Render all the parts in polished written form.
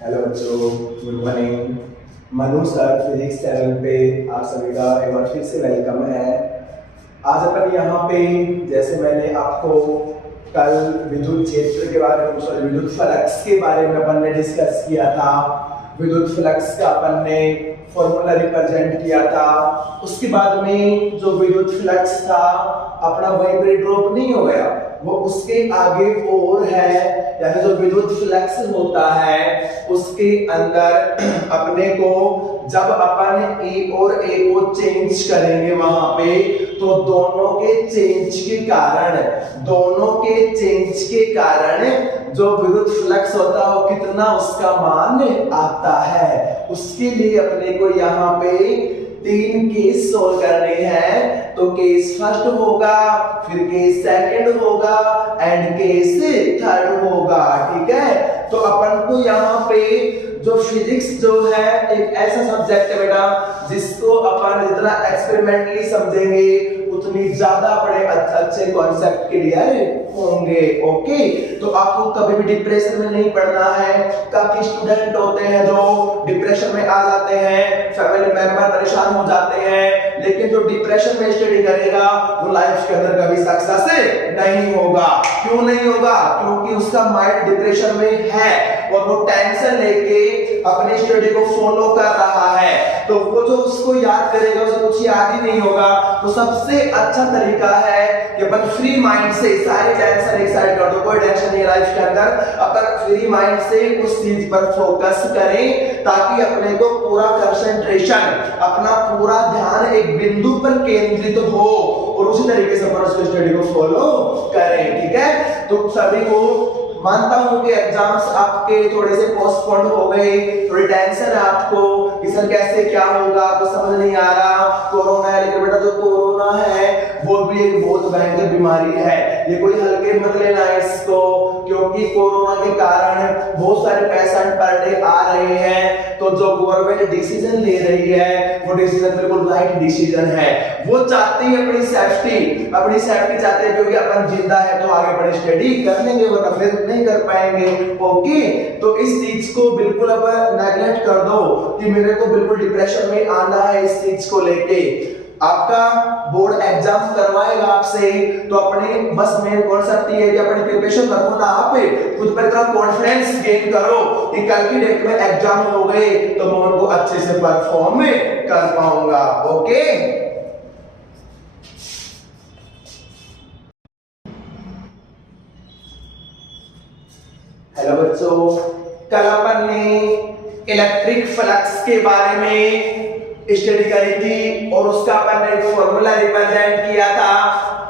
Hello बच्चों, good morning. Manu sir physics channel पे आप सभी का एक बार फिर से वेलकम है। आज अपन यहाँ पे जैसे मैंने आपको कल विद्युत क्षेत्र के बारे में सॉरी विद्युत फ्लक्स के बारे में अपन ने डिस्कस किया था। विद्युत फ्लक्स का अपन ने फॉर्मूला रिप्रेजेंट किया था। उसके बाद में जो विद्युत फ्लक्स था अपना वहीं पे ड्रॉप नहीं हो गया, वो उसके आगे और है, यानी जो विद्युत फ्लक्स होता है उसके अंदर अपने को जब अपन ए और ए को चेंज करेंगे वहां पे, तो दोनों के चेंज के कारण जो विद्युत फ्लक्स होता है वो कितना उसका मान आता है। उसके लिए अपने को यहाँ पे 3 केस सोल्व करने हैं। तो केस फर्स्ट होगा, फिर केस सेकंड होगा एंड केस थर्ड होगा। ठीक है, तो अपन को यहाँ पे जो फिजिक्स जो है एक ऐसा सब्जेक्ट है बेटा जिसको अपन जितना एक्सपेरिमेंटली समझेंगे उतनी ज्यादा बड़े अच्छे कॉन्सेप्ट क्लियर होंगे। ओके, तो आपको कभी भी डिप्रेशन में नहीं पड़ना है। काफी स्टूडेंट होते हैं जो डिप्रेशन में आ जाते हैं, फैमिली मेंबर परेशान हो जाते हैं, लेकिन जो डिप्रेशन में स्टडी करेगा वो लाइफ के अंदर कभी सक्सेस नहीं होगा। क्यों नहीं होगा? क्योंकि उसका माइंड डिप्रेशन में है और वो टेंशन लेके अपनी स्टडी को फॉलो कर रहा है, तो वो जो उसको याद करेगा उसे कुछ याद ही नहीं होगा। तो सबसे अच्छा तरीका है कि अपन फ्री माइंड से सारी टेंशन एक साइड कर दो, कोई टेंशन नहीं लाइफ के अंदर, अपन फ्री माइंड से उस चीज पर फोकस करें ताकि अपने को पूरा कंसंट्रेशन, अपना पूरा ध्यान एक बिंदु पर केंद्रित हो और उसी तरीके से अपन उसको स्टडी को फॉलो करें। ठीक है, तो सभी को मानता हूं कि एग्जाम्स आपके थोड़े से पोस्टपोन हो गए, थोड़ी टेंशन है आपको कि सर कैसे क्या होगा, तो समझ नहीं आ रहा। कोरोना है, लेकिन बेटा जो कोरोना है वो भी एक बहुत भयंकर बीमारी है, ये कोई हल्के मत लेना इसको, क्योंकि कोरोना के कारण बहुत सारे पेशेंट पर डे आ रहे हैं। तो जो गवर्नमेंट डिसीजन ले रही है वो डिसीजन बिल्कुल राइट डिसीजन है। वो चाहती है अपनी सेफ्टी चाहते हैं, क्योंकि अपन जिंदा है तो आगे बढ़े स्टडी कर लेंगे, वरना फिर नहीं कर पाएंगे। ओके, तो इस चीज को बिल्कुल अब नेगलेक्ट कर दो कि मेरे को बिल्कुल डिप्रेशन में आना है इस चीज को लेके। आपका बोर्ड एग्जाम करवाएगा आपसे, तो अपने बस मेन कॉन्सेप्ट ये है कि अपनी प्रिपरेशन करो ना, आप खुद पर इतना कॉन्फिडेंस गेन करो कि कल की डेट में एग्जाम हो गए तो मैं उनको अच्छे से परफॉर्म कर पाऊंगा। ओके, हेलो बच्चों, कल अपन ने इलेक्ट्रिक फ्लक्स के बारे में स्टडी करी थी और उसका अपन ने एक फॉर्मूला रिप्रेजेंट किया था।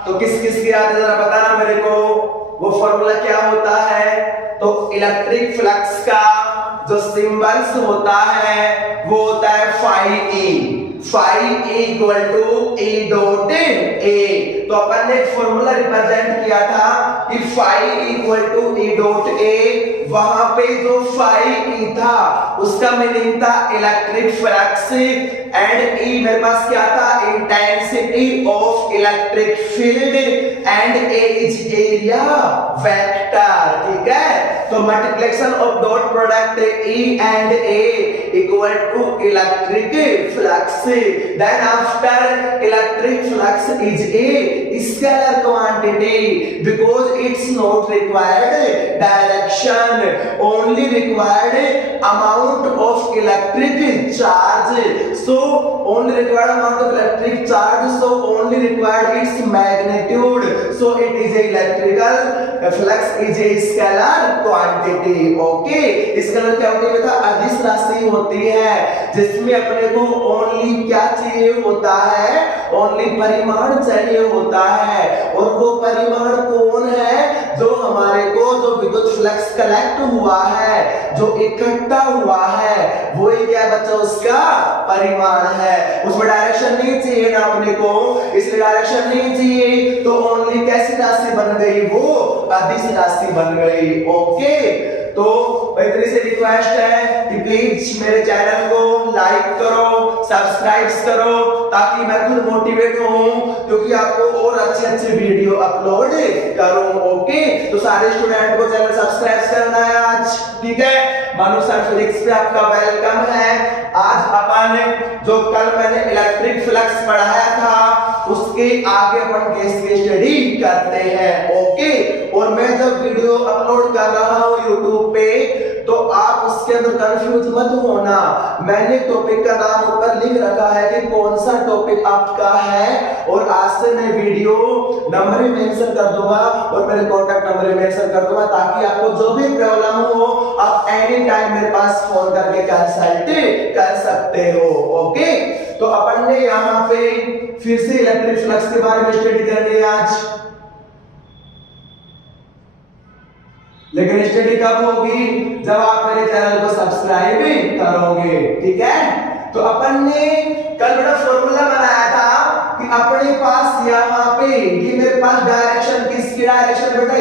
तो किस किस की याद है जरा बताना मेरे को, वो फॉर्मूला क्या होता है? तो इलेक्ट्रिक फ्लक्स का जो सिंबल्स होता है वो होता है phi equal to E dot A। तो अपन ने एक फॉर्मूला रिप्रेजेंट किया था कि phi equal to E dot A, वहां पे जो phi E था उसका मीनिंग था इलेक्ट्रिक फ्लक्स एंड E मेरे पास क्या था? Intensity of electric field and A is area vector. ठीक है, तो multiplication of dot product E and A equal to electric flux. Then after electric flux is a scalar quantity because it's not required direction, only required amount of electric charge, so only required amount of electric charge, so only required its magnitude, so it is a electrical flux is a scalar quantity। Okay, scalar quantity में था अदिश राशि होती है जिसमें अपने को only क्या चाहिए होता है? ओनली परिमाण चाहिए होता है। और वो परिमाण कौन है? जो हमारे को जो विद्युत फ्लक्स कलेक्ट हुआ है, जो इकट्ठा हुआ है, वो ही क्या बच्चा उसका परिमाण है। उसमें डायरेक्शन नहीं चाहिए ना अपने को, इसलिए डायरेक्शन नहीं चाहिए तो ओनली कैसी राशि बन गई? वो अदिश राशि बन गई। ओके, तो इतनी से रिक्वेस्ट है कि प्लीज मेरे चैनल को लाइक करो, सब्सक्राइब करो, ताकि मैं खुद मोटिवेट हूं, क्योंकि आपको और अच्छे अच्छे वीडियो अपलोड करूं। ओके, तो सारे स्टूडेंट को चैनल सब्सक्राइब करना है आज। ठीक है, मनु सर फिजिक्स पे आपका वेलकम है। आज अपन जो कल मैंने इलेक्ट्रिक फ्लक्स पढ़ाया था उसके आगे अपन केस की स्टडी करते हैं। ओके, और मैं जब वीडियो अपलोड कर रहा हूँ YouTube पे तो आप उसके अंदर कंफ्यूज मत होना। मैंने टॉपिक का नाम ऊपर लिख रखा है कि कौन सा टॉपिक आपका है, और आज से मैं वीडियो नंबर भी मेंशन कर दूंगा और मेरे कॉन्टैक्ट नंबर भी मेंशन कर दूंगा, ताकि आपको जो भी प्रॉब्लम हो आप एनी टाइम मेरे पास फोन करके कंसल्ट कर सकते हो। ओके, तो अपन ने यहाँ पे फिर से इलेक्ट्रिक फ्लक्स के बारे में स्टडी करनी है आज, लेकिन स्टडी कब होगी? जब आप मेरे चैनल को सब्सक्राइब करोगे। ठीक है, तो अपन ने कल बड़ा फॉर्मूला बनाया था कि अपने पास यहाँ पे ये मेरे पास डायरेक्शन किसकी डायरेक्शन बेटा,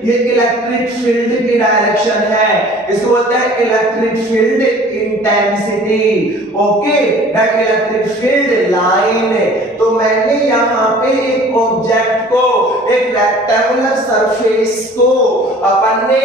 ये इलेक्ट्रिक फील्ड की डायरेक्शन है, इसको बोलते हैं electric field intensity. Okay, that electric field line. तो मैंने यहाँ पे एक ऑब्जेक्ट को, एक रेक्टेंगुलर सरफेस को अपन ने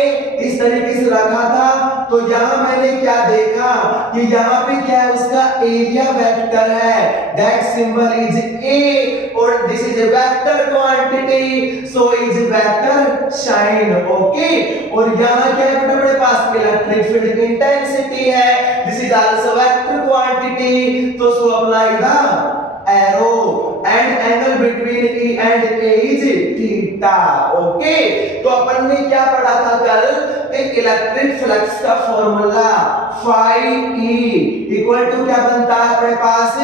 इस तरीके से रखा था, तो यहाँ मैंने क्या देखा कि यहाँ पे क्या है, उसका एरिया वेक्टर है, दैट सिंबल इज ए, और this is a vector quantity, so is vector sign. Okay, और यहाँ क्या है बेटा, मेरे पास इलेक्ट्रिक फील्ड इंटेंसिटी है, this is also vector quantity, तो so apply the arrow and angle between E and A is theta. Okay, तो अपन ने क्या पढ़ा था कल, एक इलेक्ट्रिक फ्लक्स का formula phi E equal to क्या बनता है अपने पास,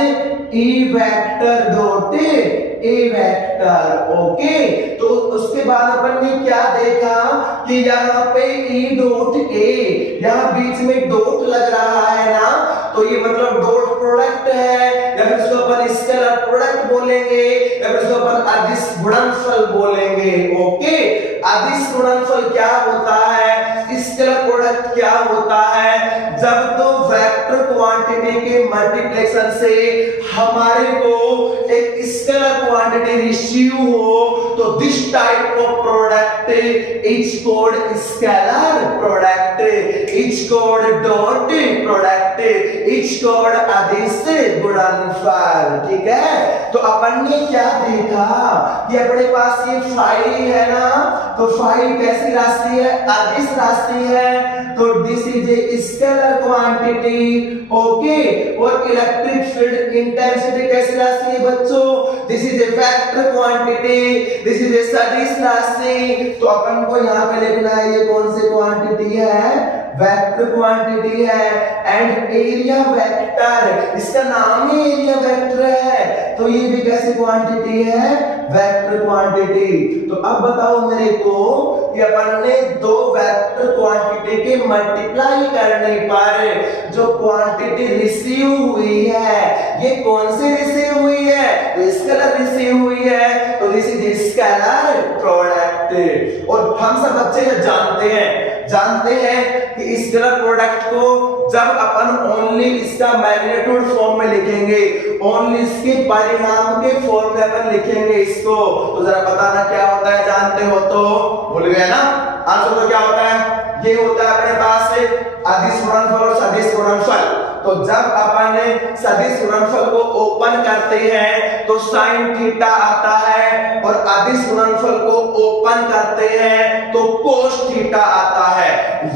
E vector dot A vector. Okay, तो उसके बाद अपन ने क्या देखा कि यहाँ पे ई डॉट ए, यहाँ बीच में डॉट लग रहा है ना, तो ये मतलब डॉट प्रोडक्ट है, या फिर इसको अपन स्केलर प्रोडक्ट बोलेंगे, या फिर इसको अपन अदिश गुणनफल बोलेंगे। ओके, अदिश गुणनफल क्या होता है, स्केलर प्रोडक्ट क्या होता है, जब तो वेक्टर क्वांटिटी के मल्टीप्लिकेशन से हमारे को एक स्केलर क्वांटिटी रिसीव हो, तो this type of product is called scalar product, is called dot product, is called अदिश गुणनफल। ठीक है, तो अपन ने क्या देखा कि अपने पास ये फाई है ना, तो फाई कैसी राशि है, अदिश राशि है, तो this is a scalar quantity. Okay, और इलेक्ट्रिक फील्ड इंटेंसिटी कैसी राशि है बच्चों, this is a vector quantity, this is ए सदिश राशि, तो अपन को यहाँ पे लिखना है ये कौन सी क्वांटिटी है, वेक्टर क्वांटिटी है, एंड एरिया वेक्टर, इसका नाम ही एरिया वेक्टर है, तो ये भी कैसी क्वांटिटी है, वेक्टर क्वांटिटी। तो अब बताओ मेरे को कि अपन ने दो वेक्टर क्वांटिटी के मल्टीप्लाई करने पर जो क्वांटिटी रिसीव हुई है, ये कौन सी रिसीव हुई है, स्केलर रिसीव हुई है, तो दिस इज स्केलर प्रोडक्ट। और हम सब बच्चे जानते हैं कि स्केलर प्रोडक्ट को जब अपन ओनली इसका मैग्नीट्यूड फॉर्म में लिखेंगे, ओनली इसके परिणाम के फॉर्म में अपन लिखेंगे इसको, तो जरा बताना क्या होता है, जानते हो तो भूल गए ना, आंसर तो क्या होता है, ये होता है अपने पास अदिश गुणनफल और सदिश गुणनफल। तो जब अपन सदिश गुणनफल को ओपन करते हैं तो साइन थीटा आता है, और अदिश गुणनफल को ओपन करते हैं तो कोस थीटा आता है।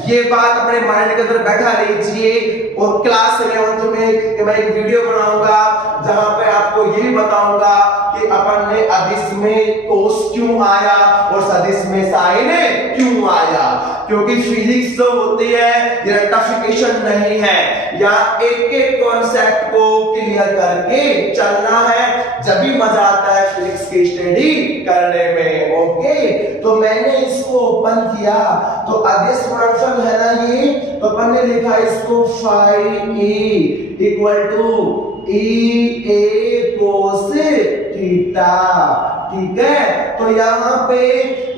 ये बात अपने माइंड के अंदर बैठा लीजिए, और क्लास 11th में मैं एक वीडियो बनाऊंगा जहां पे आपको ये भी बताऊंगा कि अपन ने अदिश में कोस क्यों आया और सदिश में साइन क्यों आया, क्योंकि फिजिक्स जो होती है ये रट्टाफिकेशन नहीं है, या एक एक कॉन्सेप्ट को क्लियर करके चलना है, जब भी मजा आता है फिजिक्स की स्टडी करने में। ओके, तो मैंने इसको ओपन किया, तो अदिश गुणनफल है ना ये, तो अपन ने लिखा इसको phi E equal to E A cos theta. ठीक है, तो यहाँ पे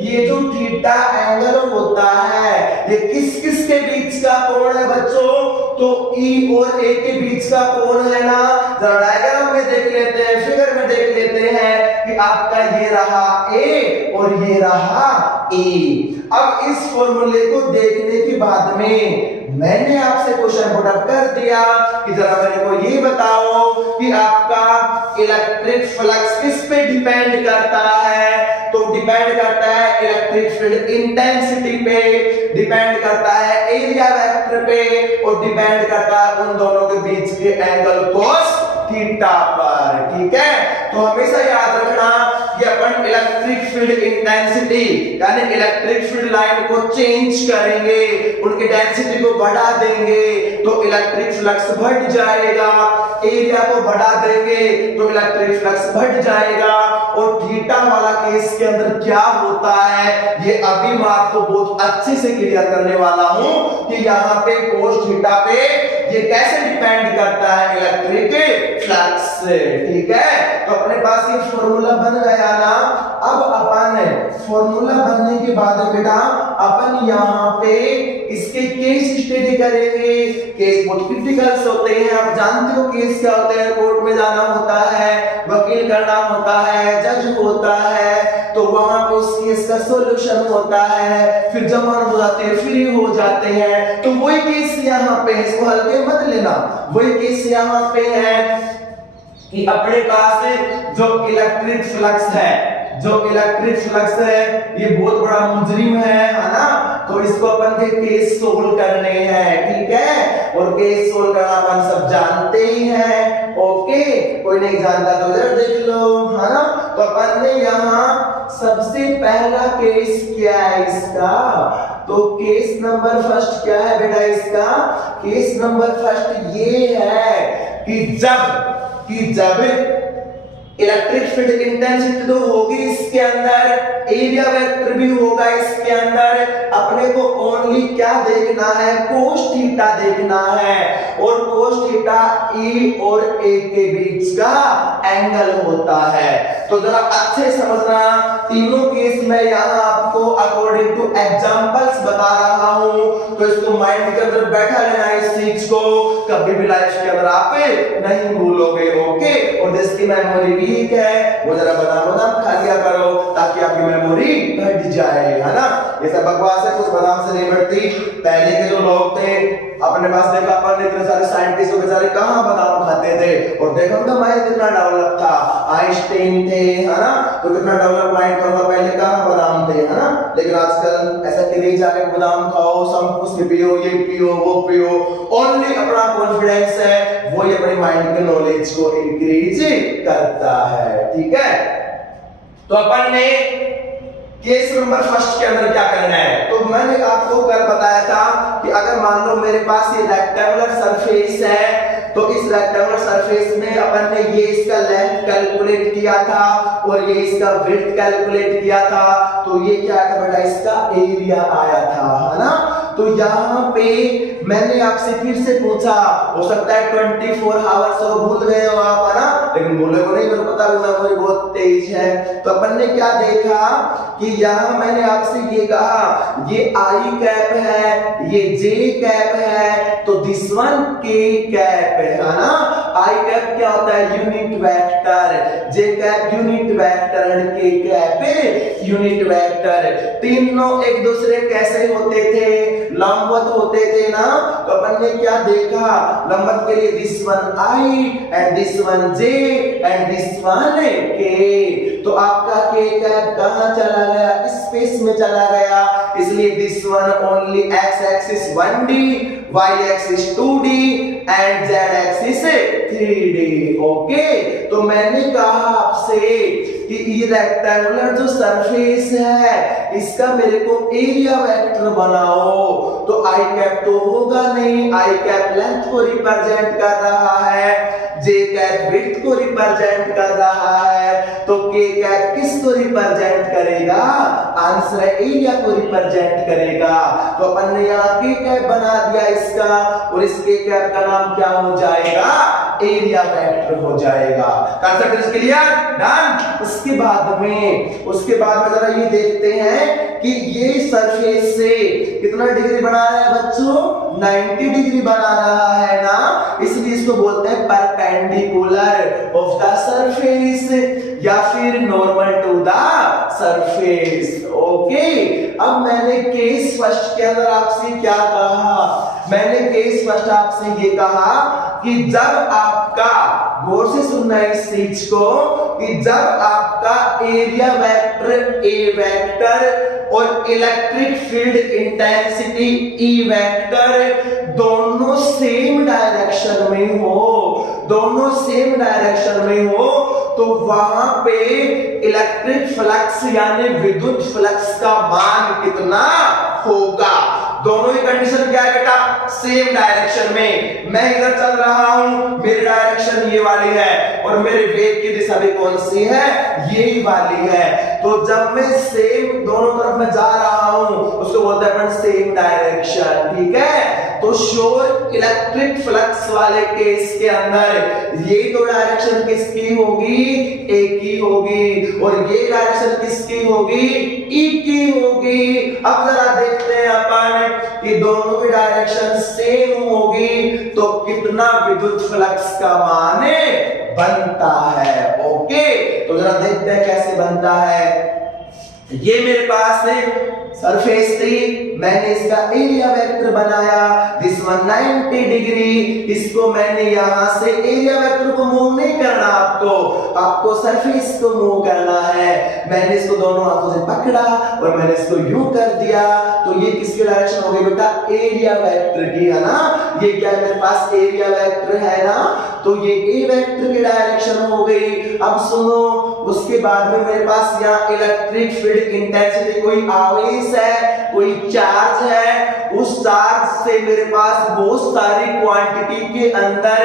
ये जो थीटा एंगल होता है ये किस किस के बीच का कोण है बच्चों, तो E और A के बीच का कोण है ना, जरा डायग्राम में देख लेते हैं, फिगर में देख लेते हैं कि आपका ये रहा A और ये रहा ई। अब इस फॉर्मूले को देखने के बाद में मैंने आपसे क्वेश्चन पुट अप कर दिया कि जरा मेरे को ये बताओ कि आपका इलेक्ट्रिक फ्लक्स किस पे डिपेंड करता है। तो डिपेंड करता है इलेक्ट्रिक फील्ड इंटेंसिटी पे, डिपेंड करता है एरिया वेक्टर पे, और डिपेंड करता है उन दोनों के बीच के एंगल कोस थीटा पर। ठीक है, तो हमेशा याद रखना कि अपन इलेक्ट्रिक फील्ड इंटेंसिटी यानी इलेक्ट्रिक फील्ड लाइन को चेंज करेंगे, उनकी डेंसिटी को बढ़ा देंगे तो इलेक्ट्रिक फ्लक्स बढ़ जाएगा, एरिया को बढ़ा देंगे तो इलेक्ट्रिक फ्लक्स बढ़ जाएगा। और थीटा वाला केस के अंदर क्या होता है ये अभी मैं आपको बहुत अच्छे से क्लियर करने वाला हूं कि यहाँ पे कोस थीटा पे ये कैसे डिपेंड करता है इलेक्ट्रिक फ्लक्स से। ठीक है, तो अपने पास ये फॉर्मूला बन गया ना। अब अपन फॉर्मूला बनने के बाद बेटा अपन यहाँ पे इसके केस स्टडी करेंगे। केस बहुत क्रिटिकल्स होते हैं, आप जानते हो केस क्या होते हैं। कोर्ट में जाना होता है, वकील करना होता है, जज होता है, तो वहां पे उस केस का सॉल्यूशन होता है, फिर जमानत हो जाती है, फ्री हो जाते हैं। तो वही केस यहाँ पे, इसको हल्के मत लेना, वही केस यहाँ पे है कि अपने पास जो इलेक्ट्रिक फ्लक्स है, जो इलेक्ट्रिक फ्लक्स है ये बहुत बड़ा मुजरिम है ना। तो इसको अपन के केस सोल्व करने हैं। ठीक है, और केस सोल्व करना अपन सब जानते ही हैं। ओके, कोई नहीं जानता तो इधर देख लो, है ना। तो अपन ने यहाँ सबसे पहला केस क्या है इसका, तो केस नंबर फर्स्ट क्या है बेटा इसका, केस नंबर फर्स्ट ये है कि जब इलेक्ट्रिक फील्ड इंटेंसिटी तो होगी इसके अंदर, एरिया वेक्टर भी होगा इसके अंदर, अपने को ओनली क्या देखना है, कोस थीटा देखना है। और कोस थीटा ई और ए के बीच का एंगल होता है। तो जरा अच्छे समझना, तीनों केस में यहाँ आपको अकॉर्डिंग टू एग्जांपल्स बता रहा हूं, तो इसको माइंड के अंदर बैठा लेना, इस चीज को कभी भी लाइफ के अंदर आप नहीं भूलोगे। ओके, और जिसकी मेमोरी वीक है वो जरा बादाम खा लिया करो ताकि आपकी मेमोरी बढ़ जाए, है ना। ये सब बकवास है, कुछ बादाम से नहीं बढ़ती। पहले के जो लोग थे अपने पास देखा अपन इतने सारे साइंटिस्ट बेचारे कहां बादाम खाते थे, और देखो उनका माइंड कितना डेवलप था, आइंस्टाइन थे, है ना। तो कितना डेवलप माइंड था, पहले कहां बादाम थे, है ना। लेकिन आजकल ऐसा नहीं जाके बादाम खाओ, सब कुछ पियो, ये पियो वो पियो, ओनली अपना कॉन्फिडेंस है वो ये अपनी माइंड के नॉलेज को इंक्रीज करता है। ठीक है, तो अपन ने केस नंबर फर्स्ट के अंदर क्या करना है, तो मैंने आपको कल बताया था कि अगर मान लो मेरे पास ये रेक्टेंगुलर सरफेस है, तो इस रेक्टेंगुलर सरफेस में अपन ने ये इसका लेंथ कैलकुलेट किया था और ये इसका विड्थ कैलकुलेट किया था, तो ये क्या था बेटा इसका एरिया आया था, है ना। तो यहाँ पे मैंने आपसे फिर से पूछा, हो सकता है 24 आवर्स हो भूल गए हो आप, है ना, लेकिन भूले को नहीं, मेरे को पता मेमोरी बहुत तेज है। तो अपन ने क्या देखा कि यहाँ मैंने आपसे ये कहा ये आई कैप है, ये जे कैप है, तो दिस वन के कैप है ना। आई कैप क्या होता है, unit vector, J cap unit vector and के कैप यूनिट वेक्टर। तीनों एक दूसरे कैसे होते थे, लंबवत होते थे ना। तो अपन ने क्या देखा, लंबवत के लिए this one I and this one J and this one के। तो आपका के कैप कहां चला गया, स्पेस में चला गया, इसलिए this one only x axis 1D, y axis 2D and z axis 3D। Okay, तो मैंने कहा आपसे कि ये रेक्टेंगुलर जो सरफेस है इसका मेरे को एरिया वेक्टर बनाओ, तो आई कैप तो होगा नहीं, आई कैप लेंथ को रिप्रेजेंट कर रहा है, जे कैप विड्थ को रिप्रेजेंट कर रहा है, तो के कैप किसको रिप्रेजेंट करेगा, आंसर एरिया को रिप्रेजेंट करेगा। तो अपन ने यहाँ के कैप बना दिया इसका, और इस के कैप का नाम क्या हो जाएगा, एरिया वेक्टर हो जाएगा। Concept is clear, done. उसके बाद में जरा ये देखते हैं कि ये सरफेस से कितना डिग्री बना रहा है बच्चों, 90 डिग्री बना रहा है ना, इसलिए इसको बोलते हैं परपेंडिकुलर ऑफ द सरफेस या फिर normal to the surface. Okay, अब मैंने केस फर्स्ट के अंदर आपसे क्या कहा, मैंने केस फर्स्ट आपसे ये कहा कि जब आपका, गौर से सुनना इस चीज को, कि जब आपका एरिया वेक्टर ए वेक्टर और electric field intensity E vector दोनों सेम डायरेक्शन में हो, दोनों सेम डायरेक्शन में हो, तो वहां पे इलेक्ट्रिक फ्लक्स यानी विद्युत फ्लक्स का मान कितना होगा। दोनों ही कंडीशन क्या है बेटा, सेम डायरेक्शन में। मैं इधर चल रहा हूं, मेरी डायरेक्शन ये वाली है और मेरे वेग की दिशा भी कौन सी है, यही वाली है। तो जब मैं सेम दोनों तरफ में जा रहा हूं उसको बोलते हैं अपन सेम डायरेक्शन, ठीक है। तो श्योर इलेक्ट्रिक फ्लक्स वाले केस के अंदर ये तो डायरेक्शन किसकी होगी, ए की होगी, और ये डायरेक्शन किसकी होगी, ई की होगी। अब जरा देखते हैं अपन कि दोनों की डायरेक्शन सेम होगी तो कितना विद्युत फ्लक्स का मान बनता है। ओके, तो जरा देखते हैं कैसे बनता है। ये मेरे पास है सरफेस थी, मैंने इसका एरिया वेक्टर बनाया, दिस वन 90 डिग्री, इसको मैंने यहां से एरिया वेक्टर को मूव नहीं करना, आपको सरफेस को मूव करना है। मैंने इसको दोनों हाथों से पकड़ा और मैंने इसको यूं कर दिया, तो ये किसकी डायरेक्शन हो गई बेटा, एरिया वेक्टर की, है ना। ये क्या है, मेरे पास एरिया वेक्टर है ना, तो ये ए वेक्टर की डायरेक्शन हो गई। अब सुनो, उसके बाद में मेरे पास यहाँ इलेक्ट्रिक फील्ड इंटेंसिटी, कोई आवेश है, कोई चार्ज है, उस चार्ज से मेरे पास बहुत सारी क्वांटिटी के अंदर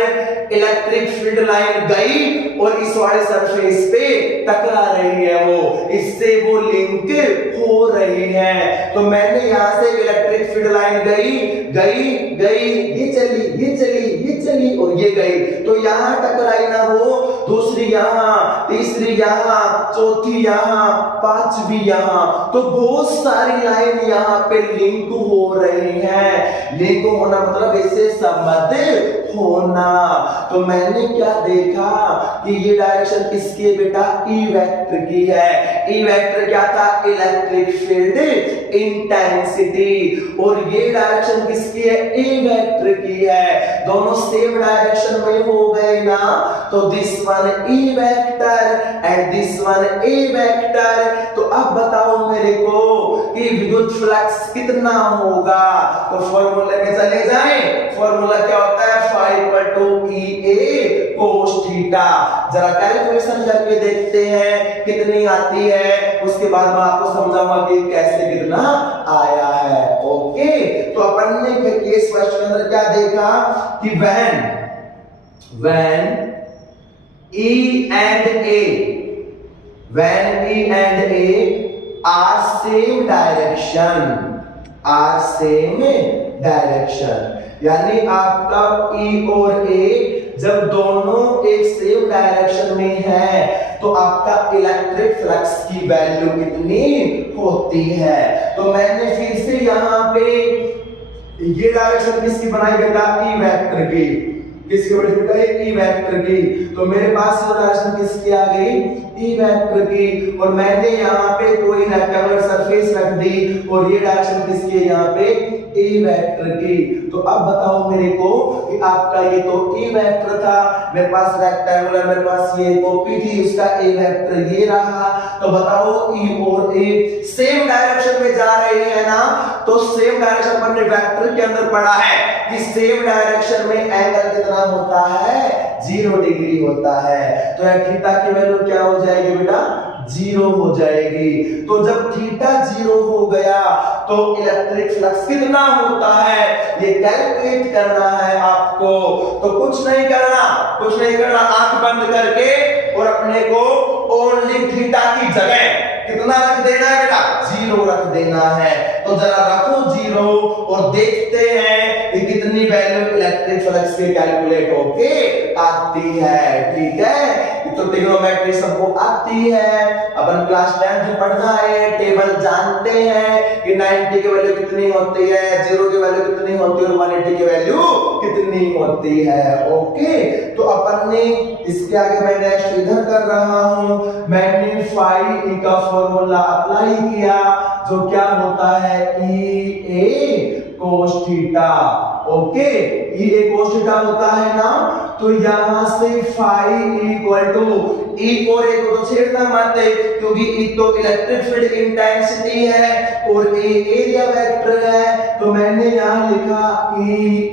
इलेक्ट्रिक फील्ड लाइन गई और इस वाले सरफेस पे टकरा रही है, वो इससे वो लिंक हो रही है। तो मैंने यहां से इलेक्ट्रिक फील्ड लाइन गई गई गई, ये चली ये चली ये चली और ये गई, तो यहां टकराई ना वो, दूसरी यहां, तीसरी यहां, चौथी यहां, पांचवी यहां, तो बहुत सारी लाइन यहां पे लिंक हो रही है। लिंक होना मतलब इससे संबंध होना। तो मैंने क्या देखा कि ये डायरेक्शन किसकी बेटा, ई वेक्टर की है। ई वेक्टर क्या था, इलेक्ट्रिक फील्ड इंटेंसिटी, और ये डायरेक्शन किसकी है, ए वेक्टर की है। दोनों सेम डायरेक्शन में हो गए ना, तो this one E vector and this one A vector. तो अब बताओ मेरे को कि विद्युत फ्लक्स कितना होगा, तो फॉर्मूले में चले जाएं। फॉर्मूला क्या होता है, phi equal to E A cos theta. जरा कैलकुलेशन करके देखते हैं कितनी आती है, उसके बाद मैं आपको समझाऊंगा कि कैसे कितना आया है। ओके, तो अपन ने केस फर्स्ट के अंदर क्या देखा कि when E and A are same direction, यानी आपका E और A जब दोनों एक सेम डायरेक्शन में है तो आपका इलेक्ट्रिक फ्लक्स की वैल्यू कितनी होती है। तो मैंने फिर से यहाँ पे ये डायरेक्शन किसकी बनाई बेटा, ई वेक्टर की, किसकी बड़ी बेटा, ई वेक्टर की। तो मेरे पास ये डायरेक्शन किसकी आ गई, ई वेक्टर की, और मैंने यहाँ पे कोई रेक्टेंगुलर सरफेस रख दी और ये डायरेक्शन किसकी है यहाँ पे, ई वेक्टर की। तो अब बताओ मेरे को कि आपका ये तो ई वेक्टर था, मेरे पास रेक्टेंगुलर, मेरे पास ये कॉपी थी, उसका ए वेक्टर ये रहा। तो बताओ ई और ए सेम डायरेक्शन में जा रहे हैं ना, तो सेम डायरेक्शन पर वेक्टर के अंदर पड़ा है कि सेम डायरेक्शन में एंगल कितना होता है, 0 डिग्री होता है। तो थीटा की वैल्यू क्या हो जाएगी बेटा, 0 हो जाएगी। तो जब थीटा 0 हो गया तो इलेक्ट्रिक फ्लक्स कितना होता है ये कैलकुलेट करना है आपको। तो कुछ नहीं करना, आंख बंद करके और अपने को ओनली थीटा की जगह कितना रख देना है बेटा, 0 रख देना है। तो जरा रखो 0 और देखते हैं कि कितनी वैल्यू इलेक्ट्रिक फ्लक्स के कैलकुलेट होके आती है। ठीक है, तो ट्रिग्नोमेट्री सबको आती है, अपन क्लास 10 में पढ़ना है, टेबल जानते हैं कि 90 की वैल्यू कितनी होती है, 0 की वैल्यू कितनी होती है और 180 की वैल्यू कितनी होती है। ओके, तो अपन ने इसके आगे मैं नेक्स्ट इधर कर रहा हूं, मैंने फाई ई का फॉर्मूला अप्लाई किया जो क्या होता है ई A cos theta. Okay, E A cos theta होता है ना, तो यहां से फाई इक्वल टू ई और ए को तो छेड़ना मत क्योंकि ई तो इलेक्ट्रिक फील्ड इंटेंसिटी है और ए एरिया वेक्टर है, तो मैंने यहां लिखा ई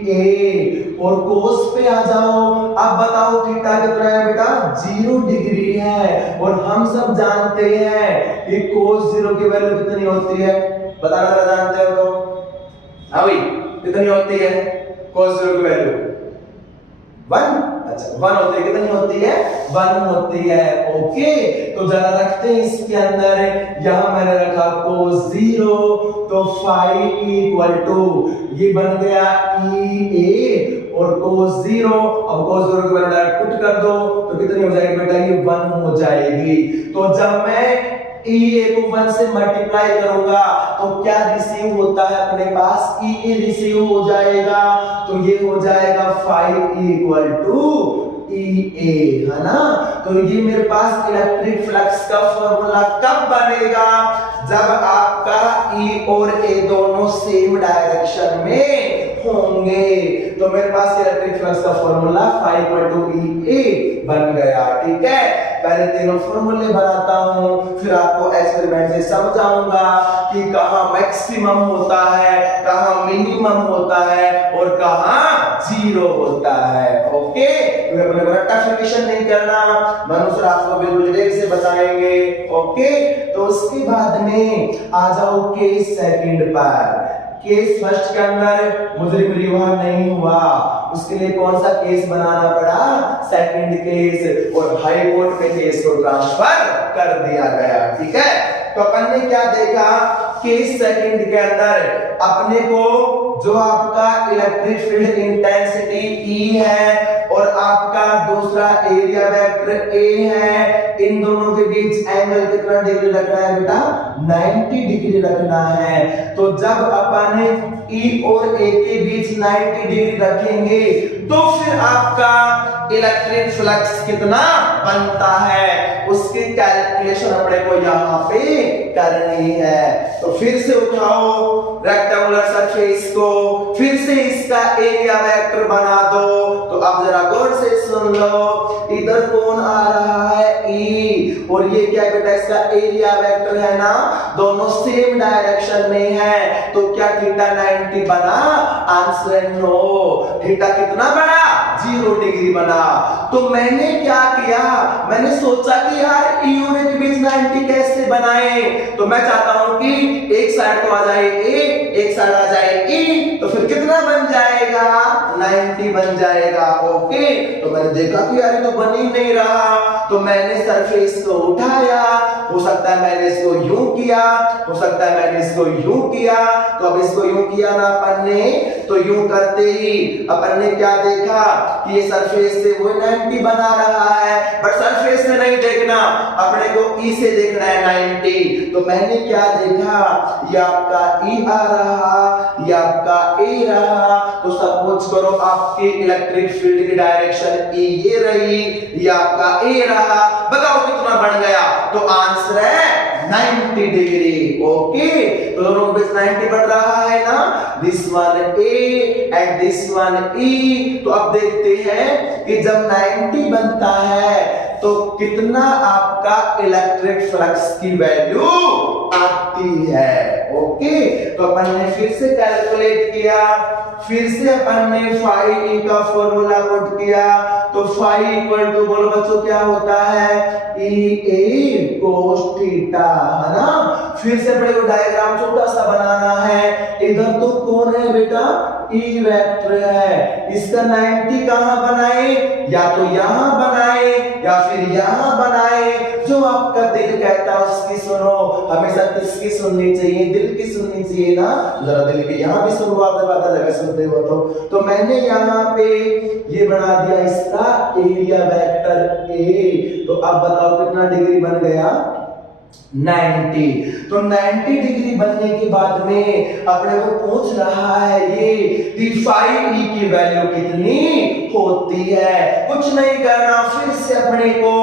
ए और कोस पे आ जाओ। अब बताओ थीटा कितना है बेटा, 0 डिग्री है और हम सब जानते हैं कि कोस 0 की वैल्यू कितनी होती है, बताना जरा जानते हो तो। हाँ भाई, कितनी होती है cos 0 की वैल्यू 1। अच्छा 1 होती है, कितनी होती है 1 होती है। ओके, तो जरा रखते हैं इसके अंदर, यहां मैंने रखा cos 0 तो फाई इक्वल टू ये बन गया ई ए और cos 0, अब cos 0 की वैल्यू पुट कर दो तो कितनी हो जाएगी बेटा, ये 1 हो जाएगी। तो जब मैं ई ए को 1 से मल्टीप्लाई करूंगा तो क्या रिसीव होता है अपने पास, ई ए रिसीव हो जाएगा, तो ये हो जाएगा फाई इक्वल टू ई ए, है ना। तो ये मेरे पास इलेक्ट्रिक फ्लक्स का फॉर्मूला कब बनेगा, जब आपका ई और ए दोनों सेम डायरेक्शन में होंगे। तो मेरे पास इलेक्ट्रिक फ्लक्स का formula phi equal to E ए बन गया। ठीक है, पहले तीनों फॉर्मूले बनाता हूं, फिर आपको एक्सपेरिमेंट से समझाऊंगा कि कहां मैक्सिमम होता है, कहां मिनिमम होता है और कहां 0 होता है। ओके, तो अपने को रट्टाफिकेशन नहीं करना, मनुष्य आपको बिल्कुल ठीक से बताएंगे। ओके, तो उसके बाद में आ जाओ केस सेकंड पर। केस फर्स्ट के अंदर मुजरिम रिहा नहीं हुआ, उसके लिए कौन सा केस बनाना पड़ा, सेकंड केस, और हाई कोर्ट में केस को ट्रांसफर कर दिया गया। ठीक है, तो अपन ने क्या देखा, केस सेकंड के अंदर अपने को जो आपका इलेक्ट्रिक फील्ड इंटेंसिटी E है और आपका दूसरा एरिया वेक्टर A है, इन दोनों के बीच एंगल कितना डिग्री रखना है बेटा, 90 डिग्री रखना है। तो जब अपन E और A के बीच 90 डिग्री रखेंगे तो फिर आपका इलेक्ट्रिक फ्लक्स कितना बनता है, उसकी कैलकुलेशन अपने को यहां पे करनी है। तो फिर से उठाओ रेक्टेंगुलर सरफेस को, फिर से इसका एरिया वेक्टर बना दो। तो अब जरा गौर से सुन लो, इधर कौन आ रहा है E और ये क्या बेटा, इसका एरिया वेक्टर है ना, दोनों सेम डायरेक्शन में है, तो क्या थीटा 90 बना, आंसर नो। थीटा कितना बना, 0 डिग्री बना। तो मैंने क्या किया, मैंने सोचा कि यार ई और ए के बीच 90 कैसे बनाए, तो मैं चाहता हूं कि एक साइड तो आ जाए ए, एक साइड आ जाए ई, तो फिर कितना बन जाएगा, 90 बन जाएगा। ओके, तो मैंने देखा कि यार ये तो बन ही नहीं रहा, तो मैंने सरफेस को उठाया, हो सकता है मैंने इसको यूं किया, हो सकता है मैंने इसको यूं किया, तो अब इसको यूं किया ना अपन ने, तो यूं करते ही अपन ने क्या देखा कि ये सरफेस से वो 90 बना रहा है, बट सरफेस से नहीं देखना, अपने को ई से देखना है 90। तो मैंने क्या देखा, ये आपका ई आ रहा, ये आपका ए रहा, तो सपोज करो आपके इलेक्ट्रिक फील्ड की डायरेक्शन ई ये रही, ये आपका ए रहा, बताओ कितना बन गया, तो आंसर है 90 डिग्री। ओके, तो दोनों के बीच 90 बन रहा है ना, this one A and this one E. तो अब देखते हैं कि जब 90 बनता है तो कितना आपका इलेक्ट्रिक फ्लक्स की वैल्यू आती है। ओके, तो अपन ने फिर से कैलकुलेट किया, फिर से अपन ने फाई ई का फॉर्मूला पुट किया, तो फाई इक्वल टू बोलो बच्चों क्या होता है, ई ए कोस थीटा, है ना। फिर से अपने को डायग्राम छोटा सा बनाना है, इधर तो कौन है बेटा, ई वेक्टर है। इसका 90 कहां बनाए, या तो यहां बनाए या फिर यहां बनाए, जो आपका दिल कहता है उसकी सुनो। हमेशा किसकी सुननी चाहिए, दिल की सुननी चाहिए ना। जरा दिल की यहां भी सुनो, आप बात लगा सुनते हो तो मैंने यहां पे ये बना दिया इसका एरिया वेक्टर ए। तो अब बताओ कितना डिग्री बन गया, 90। तो 90 डिग्री बनने के बाद में अपने को पूछ रहा है ये कि फाई ई की वैल्यू कितनी होती है। कुछ नहीं करना, फिर से अपने को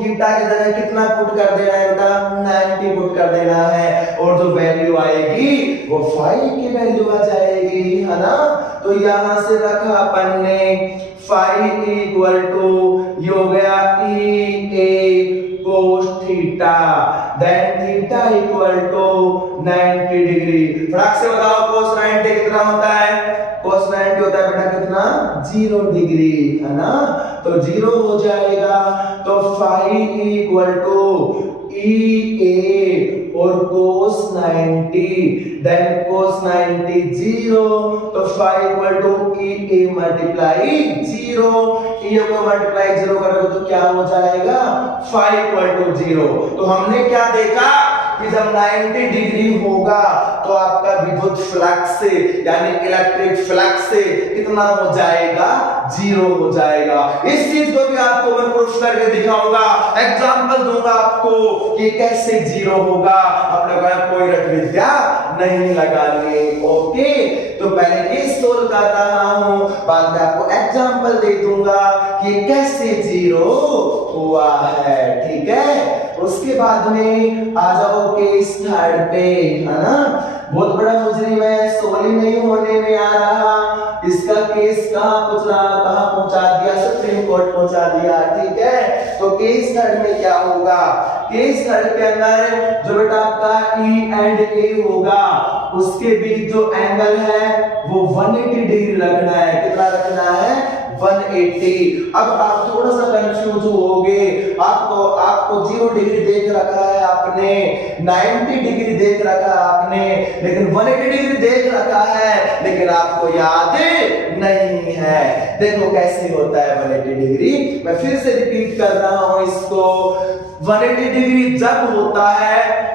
थीटा की जगह कितना पुट कर देना है बेटा, 90 पुट कर देना है, और जो वैल्यू आएगी वो फाई की वैल्यू आ जाएगी, है ना। तो यहां से रखा अपन ने फाई इक्वल टू ये हो गया E A cos theta, then theta equal to 90 degree. फटाक से बताओ cos 90 कितना होता है, cos 90 होता है बेटा कितना, 0 डिग्री, है ना। तो 0 हो जाएगा। तो phi equal to E A और cos 90, देन cos 90 0, तो phi equal to E A multiply 0, E को मल्टीप्लाई 0 करोगे तो क्या हो जाएगा, फाई इक्वल टू 0। तो हमने क्या देखा कि जब 90 डिग्री होगा तो आपका विद्युत फ्लक्स यानी इलेक्ट्रिक फ्लक्स कितना हो जाएगा, 0 हो जाएगा। इस चीज को भी आपको मैं प्रूफ करके दिखाऊंगा, एग्जांपल दूंगा आपको कि कैसे 0 होगा। अपने को कोई रट विद्या नहीं लगानी, ओके। तो पहले केस सोल्व कर रहा हूं, बाद में आपको एग्जांपल दे दूंगा कि कैसे 0 हुआ है, ठीक है। उसके बाद में आ जाओ केस थर्ड पे, है ना। बहुत बड़ा मुजरिम है, सोली नहीं होने में आ रहा, इसका केस कहां पहुंचा दिया, सुप्रीम कोर्ट पहुंचा दिया, ठीक है। तो केस थर्ड में क्या होगा, केस थर्ड के अंदर जो बेटा आपका ई एंड ए होगा उसके बीच जो एंगल है वो 180 डिग्री रखना है। कितना रखना है, 180। अब आप थोड़ा सा कंफ्यूज होगे, आपको 0 डिग्री देख रखा है आपने, 90 डिग्री देख रखा है आपने, लेकिन 180 डिग्री देख रखा है, लेकिन आपको याद नहीं है। देखो कैसे होता है 180 डिग्री, मैं फिर से रिपीट कर रहा हूं इसको। 180 डिग्री जब होता है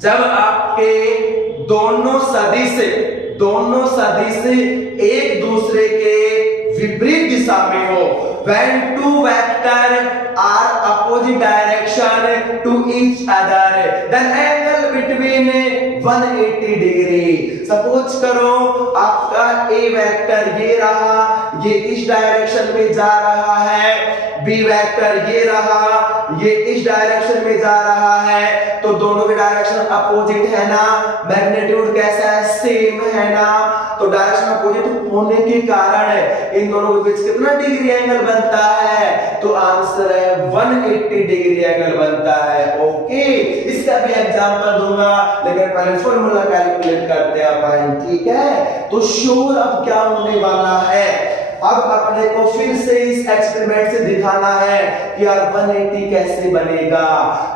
जब आपके दोनों सदिश एक दूसरे के विपरीत दिशा में हो। When two vector are opposite direction to each other, then angle between 180 degree। Suppose करो आपका A वेक्टर ये रहा, ये इस डायरेक्शन में जा रहा है, B वेक्टर ये रहा, ये इस डायरेक्शन में जा रहा है, तो दोनों के डायरेक्शन अपोजिट है ना, मैग्नीट्यूड कैसा है, सेम है ना। तो डायरेक्शन अपोजिट होने के कारण इन दोनों के बीच कितना डिग्री एंगल बनता है, तो आंसर है 180 डिग्री एंगल बनता है, ओके। इसका भी एग्जांपल दूंगा, लेकिन पहले फॉर्मूला कैलकुलेट करते हैं अपन, ठीक है। तो श्योर अब क्या होने वाला है, अब अपने को फिर से इस एक्सपेरिमेंट से दिखाना है कि यार 180 कैसे बनेगा।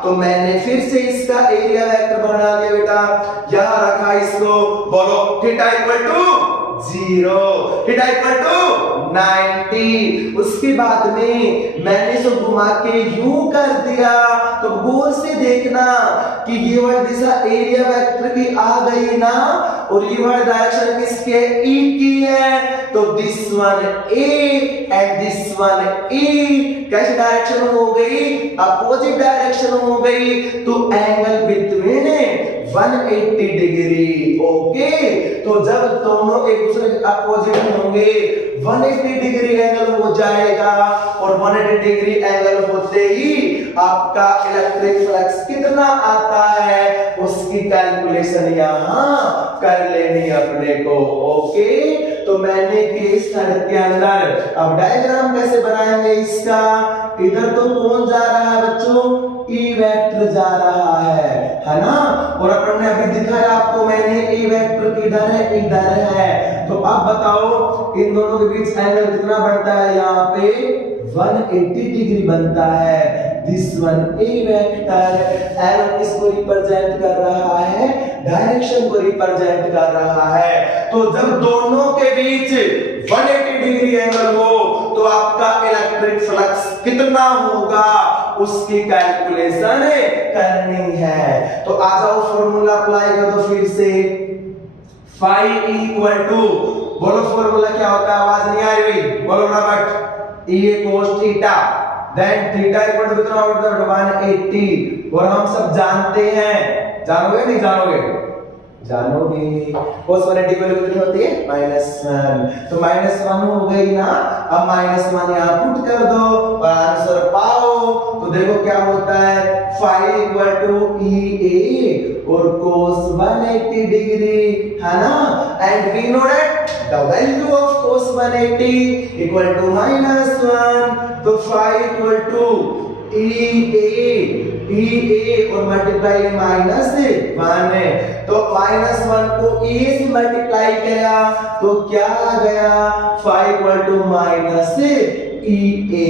तो मैंने फिर से इसका एरिया वेक्टर बना दिया बेटा, यहां रखा इसको, बोलो theta equal to 0, theta equal to 90। उसके बाद में मैंने इसको घुमा के यूं कर दिया, तो गौर से देखना कि ये वाली दिशा एरिया वेक्टर की आ गई ना, और ये वाली डायरेक्शन किसके, ई की है। तो this one A and this one E कैसी डायरेक्शन हो गई, अपोजिट डायरेक्शन हो गई। तो एंगल बिटवीन 180 डिग्री, ओके। तो जब दोनों एक दूसरे के अपोजिट होंगे 180 डिग्री एंगल हो जाएगा, और 180 डिग्री एंगल होते ही आपका इलेक्ट्रिक फ्लक्स कितना आता है उसकी कैलकुलेशन यहां कर लेनी अपने को, ओके। तो मैंने केस थर्ड के अंदर अब डायग्राम कैसे बनाएंगे इसका, इधर तो कौन जा रहा है बच्चों, ई वेक्टर जा रहा है ना। और अपन ने अभी दिखाया आपको मैंने, ई वेक्टर किधर है, इधर है। तो अब बताओ इन दोनों के बीच एंगल कितना बनता है, यहाँ पे 180 डिग्री बनता है। This one A vector arrow इसको रिप्रेजेंट कर रहा है डायरेक्शन को रिप्रेजेंट कर रहा है। तो जब दोनों के बीच 180 डिग्री एंगल हो तो आपका इलेक्ट्रिक फ्लक्स कितना होगा उसकी कैलकुलेशन करनी है। तो आ जाओ फॉर्मूला अप्लाई कर दो फिर से। फाई इक्वल टू, बोलो फॉर्मूला क्या होता है, आवाज नहीं आ रही, बोलो फटाफट। E cos theta, then theta equal to कितना होता है 180, और हम सब जानते हैं, जानोगे नहीं जानोगे, जानोगे cos 180 की वैल्यू कितनी होती है -1, तो -1 हो गई ना। अब -1 यहां पुट कर दो और आंसर पाओ। तो देखो क्या होता है, फाई इक्वल टू EA और cos 180 डिग्री, है ना। And we know that the value of cos 180 equal to -1, तो फाई इक्वल टू EA और मल्टीप्लाई -1 है, तो -1 को A से मल्टीप्लाई किया तो क्या आ गया, 5 इक्वल टू -EA।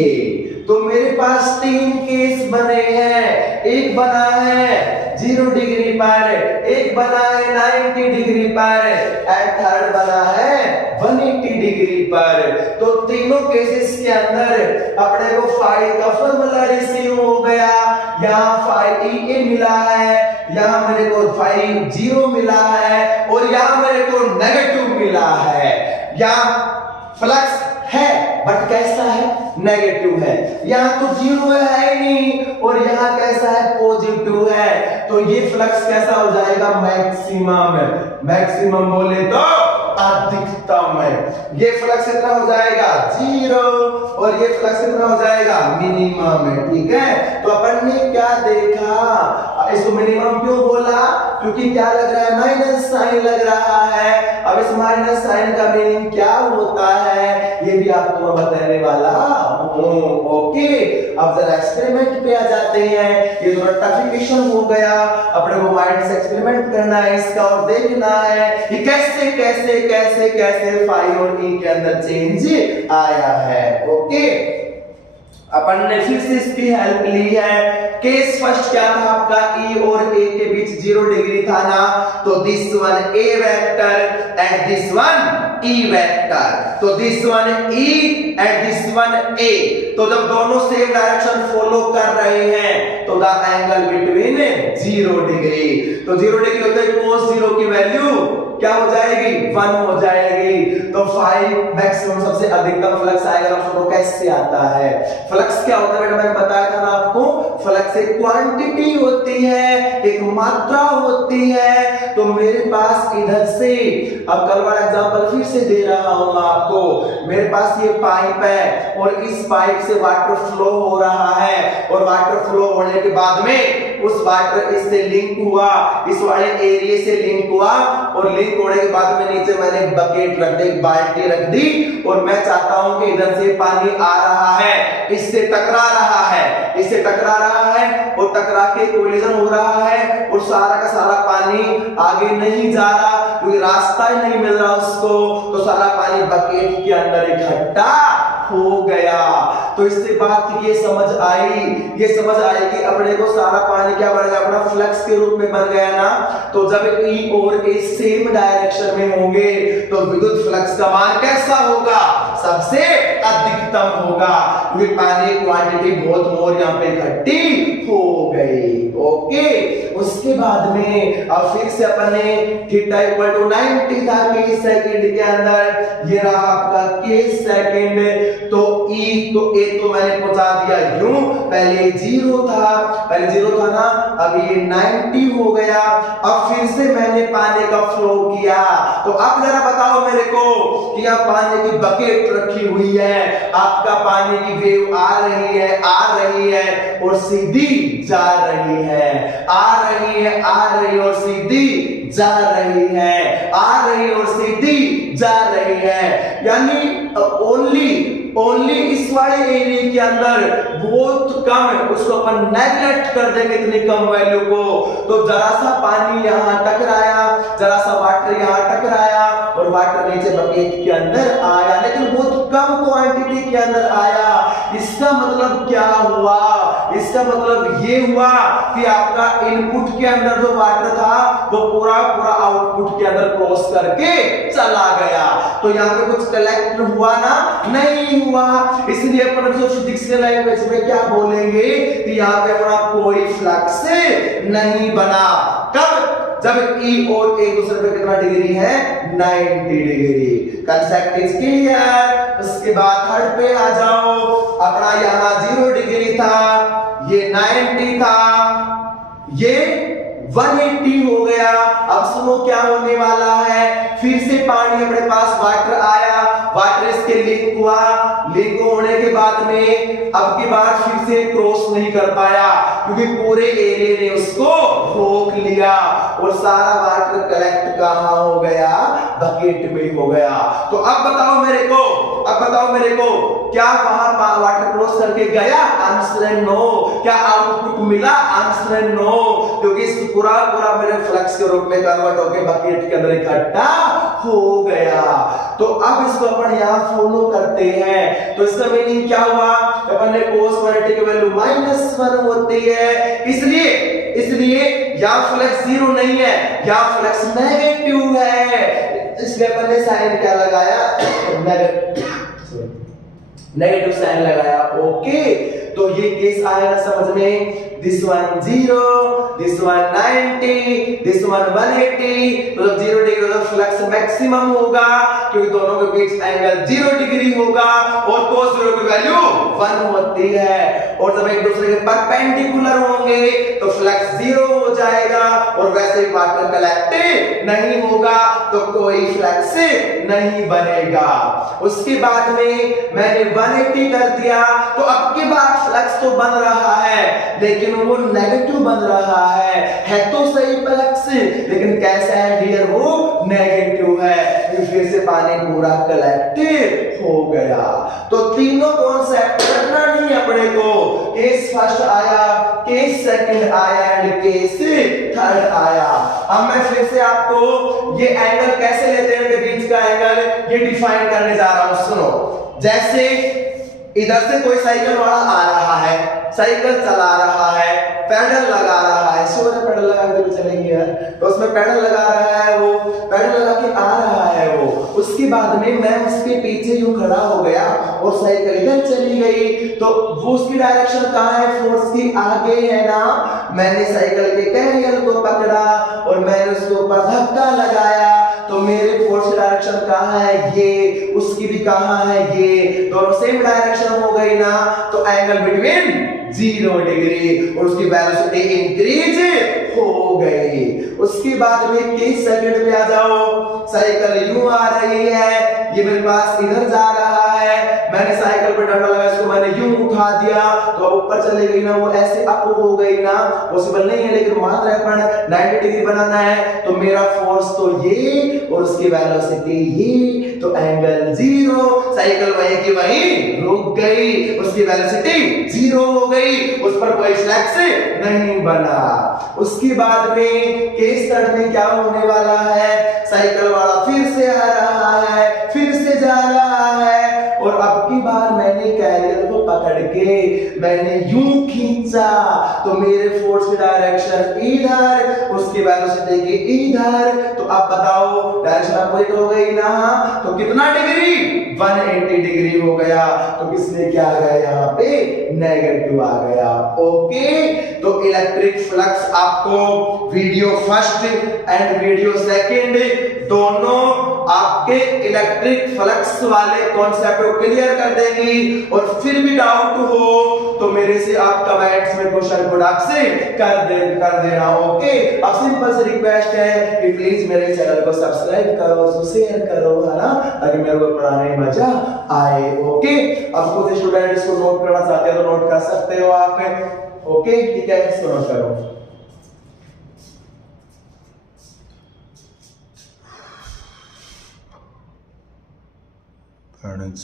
तो मेरे पास 3 केस बने हैं, एक बना है 0 डिग्री पर, एक बना है 90 डिग्री पर, एंड थर्ड बना है 180 डिग्री पर। तो तीनों केसेस के अंदर अपने को फाई का फॉर्मूला रिसीव हो गया। यहाँ फाई EA मिला है, यहाँ मेरे को फाई 0 मिला है, और यहाँ मेरे को नेगेटिव मिला है। यहाँ फ्लक्स है बट कैसा है, नेगेटिव है। यहाँ तो 0 है ही नहीं, और यहाँ कैसा है, पॉजिटिव है। तो ये फ्लक्स कैसा हो जाएगा, मैक्सिमम। मैक्सिमम बोले तो अधिकतम है। ये फ्लक्स कितना हो जाएगा 0, और ये फ्लक्स कितना हो जाएगा मिनिमम है। ठीक है, तो अपन ने क्या देखा, इसको मिनिमम क्यों बोला, क्योंकि क्या लग रहा है, माइनस साइन लग रहा है। अब इस माइनस साइन का मीनिंग क्या होता है ये भी आपको मैं बताने वाला हूं। ओके, अब जरा एक्सपेरिमेंट पे आ जाते हैं। ये थोड़ा टफिकेशन हो गया, अपने को माइंड से एक्सपेरिमेंट करना है इसका, और देखना है कि कैसे कैसे कैसे कैसे फाई और ई के अंदर चेंज आया है। ओके, अपन ने फिर से इसकी हेल्प ली है। केस फर्स्ट क्या था आपका, E और A के बीच 0 डिग्री था ना, तो this one A vector and this one E vector, तो this one E and this one A। तो जब दोनों सेम डायरेक्शन फॉलो कर रहे हैं तो द एंगल बिटवीन 0 डिग्री, तो 0 डिग्री होता है cos 0 की वैल्यू क्या हो जाएगी, 1 हो जाएगी। तो 5 मैक्सिमम सबसे अधिकतम फ्लक्स आएगा। आपको कैसे आता है, फ्लक्स क्या होता है बेटा, मैंने बताया था ना आपको, फ्लक्स एक क्वांटिटी होती है, एक मात्रा होती है। तो मेरे पास इधर से, अब कल वाला एग्जांपल फिर से दे रहा हूं मैं आपको, मेरे पास ये पाइप है और इस पाइप से वाटर फ्लो हो रहा है, और वाटर फ्लो होने के बाद में उस वाटर इससे लिंक हुआ, इस वाले एरिया से लिंक हुआ, और लिंक होने के बाद में नीचे मैंने बकेट रख दी, बाल्टी रख दी, और मैं चाहता हूं कि इधर से पानी आ रहा है, इससे टकरा रहा है, इससे टकरा रहा है, और टकरा के कोलिजन हो रहा है, और सारा का सारा पानी आगे नहीं जा रहा क्योंकि रास्ता ही नहीं मिल रहा उसको, तो सारा पानी बकेट के अंदर इकट्ठा हो गया। तो इससे बात ये समझ आई कि अपने को सारा पानी क्या बन गया, अपना फ्लक्स के रूप में बन गया ना। तो जब E और A सेम डायरेक्शन में होंगे तो विद्युत फ्लक्स का मान कैसा होगा, सबसे अधिकतम होगा, क्योंकि पानी की क्वांटिटी बहुत मोर यहाँ पे इकट्ठी हो गई। ओके, उसके बाद में अब फिर से अपन ने थीटा इक्वल टू 90 था के सेकंड के अंदर, ये रहा आपका के सेकंड। तो E तो A तो मैंने पहुंचा दिया यूं, पहले 0 था ना, अब ये 90 हो गया। अब फिर से मैंने पानी का फ्लो किया, तो अब जरा बताओ मेरे को कि यहाँ पानी की बकेट रखी हुई है, आपका पानी की वेव आ रही है और सीधी जा रही है, आ रही और सीधी जा रही है, आ रही और सीधी जा रही है। यानी ओनली इस वाले एरिया के अंदर बहुत कम है, उसको अपन नेगलेक्ट कर देंगे इतनी कम वैल्यू को। तो जरा सा पानी यहाँ टकराया, जरा सा वाटर यहाँ टकराया, और वाटर नीचे बकेट के अंदर आया, लेकिन बहुत कम क्वांटिटी के अंदर आया। इसका मतलब क्या हुआ इसका मतलब ये हुआ कि आपका इनपुट के अंदर जो वाटर था वो पूरा पूरा आउटपुट के अंदर क्रॉस करके चला गया। तो यहाँ पे कुछ कलेक्ट हुआ ना? नहीं हुआ। इसलिए अपन जो फिजिक्स के लैंग्वेज में क्या बोलेंगे कि यहाँ पे अपना कोई फ्लक्स नहीं बना। कब? जब E और एक दूसरे पे कितना डिग्री है? 90 डिग्री। Concept is clear. उसके बाद थर्ड पे आ जाओ। अपना यहाँ 0 डिग्री था, ये 90 था, ये 180 हो गया। अब सुनो क्या होने वाला है। फिर से पानी अपने पास वाटर आया, वाटर इसके लिंक हुआ, लिंक होने के बाद में अब की बार फिर से क्रॉस नहीं कर पाया क्योंकि पूरे एरिया ने उसको रोक लिया और सारा वाटर कलेक्ट कहां हो गया? बकेट में हो गया। तो अब बताओ मेरे को, क्या वहां वाटर क्रॉस करके गया? आंसर है नो। क्या आउटपुट मिला? आंसर है नो, क्योंकि पूरा पूरा मेरे फ्लक्स के रूप में कन्वर्ट होकर बकेट के अंदर इकट्ठा हो गया। तो अब इसको अपन यहां फॉलो करते हैं। तो इसका मीनिंग क्या हुआ? अपन ने cos 180 की वैल्यू -1 होती है, इसलिए या फ्लक्स 0 नहीं है या फ्लक्स नेगेटिव है। इसलिए अपन ने साइन क्या लगाया? नेगेटिव साइन लगाया। ओके, तो ये केस आया ना समझ में? This one 0, this one 90, this one 180। तो जब 0 डिग्री होगा फ्लक्स मैक्सिमम होगा क्योंकि दोनों के बीच एंगल 0 डिग्री होगा और cos 0 की वैल्यू 1 होती है। और जब एक दूसरे के परपेंडिकुलर होंगे तो फ्लक्स 0 हो जाएगा और वैसे ही वाटर कलेक्ट नहीं होगा तो कोई फ्लक्स नहीं बनेगा। उसके बाद में मैंने 180 कर दिया तो अब के बाद फ्लक्स तो बन रहा है लेकिन वो नेगेटिव बन रहा है तो सही फ्लक्स, लेकिन कैसा है डियर? वो नेगेटिव है। फिर से पानी पूरा कलेक्ट हो गया। तो तीनों कॉन्सेप्ट रखना नहीं अपने को। केस फर्स्ट आया, केस सेकंड आया एंड केस थर्ड आया। अब मैं फिर से आपको ये एंगल कैसे लेते हैं, इनके बीच का एंगल ये डिफाइन करने जा रहा हूं। सुनो, जैसे इधर से कोई साइकिल वाला आ रहा है, साइकिल चला रहा है, पैडल लगा रहा है, पैडल लगा के चलेंगे यार, तो उसमें पैडल लगा रहा है, वो पैडल लगा के आ रहा है वो। उसके बाद में मैं उसके पीछे यूं खड़ा हो गया और साइकिल इधर चली गई, तो वो उसकी डायरेक्शन कहाँ है? फोर्स की आगे है ना। मैंने साइकिल के कैरियर को पकड़ा और मैंने उसके ऊपर धक्का लगाया तो मेरे फोर्स की डायरेक्शन कहाँ है? ये। उसकी भी कहाँ है? ये। दोनों सेम डायरेक्शन हो गई ना, तो एंगल बिटवीन 0 डिग्री और उसकी वेलोसिटी इंक्रीज हो गई। उसके बाद में केस सेकंड पे आ जाओ। साइकिल यूं आ रही है, ये मेरे पास इधर जा रहा है, मैंने साइकिल पे डंडा लगाया, इसको मैंने यूं उठा दिया तो अब ऊपर चले गई ना, वो ऐसे अप हो गई ना। पॉसिबल नहीं है लेकिन मान रहे अपन 90 डिग्री बनाना है तो मेरा फोर्स तो ये और उसकी वेलोसिटी ये, तो एंगल 0। साइकिल वहीं की वहीं रुक गई, उसकी वेलोसिटी 0 हो गई, उस पर कोई फ्लक्स नहीं बना। उसके बाद में केस थर्ड में क्या होने वाला है? साइकिल वाला फिर से आ रहा है, फिर से जा रहा है और अब की बार मैंने कैरियर को पकड़ के मैंने यूं खींचा तो मेरे फोर्स की डायरेक्शन इधर, उसकी वेलोसिटी की इधर। तो अब बताओ डायरेक्शन अपोजिट हो गई ना, तो कितना डिग्री? 180 डिग्री हो गया। तो किसने क्या आ गया यहाँ पे? नेगेटिव आ गया। ओके, तो इलेक्ट्रिक फ्लक्स आपको video first and video second दोनों आपके इलेक्ट्रिक फ्लक्स वाले कॉन्सेप्ट को क्लियर कर देंगी। और फिर भी डाउट हो तो मेरे से आप कमेंट्स में क्वेश्चन कोड आपसे कर देना। ओके, अब सिंपल सी रिक्वेस्ट है कि प्लीज मेरे चैनल को सब्सक्राइब करो, शेयर करो, है ना, ताकि मेरे को पढ़ाने में मजा आए। ओके, अब कुछ स्टूडेंट इसको नोट करना चाहते हैं तो नोट कर सकते हो आप। ओके, ठीक है, इसको नोट करो। Parents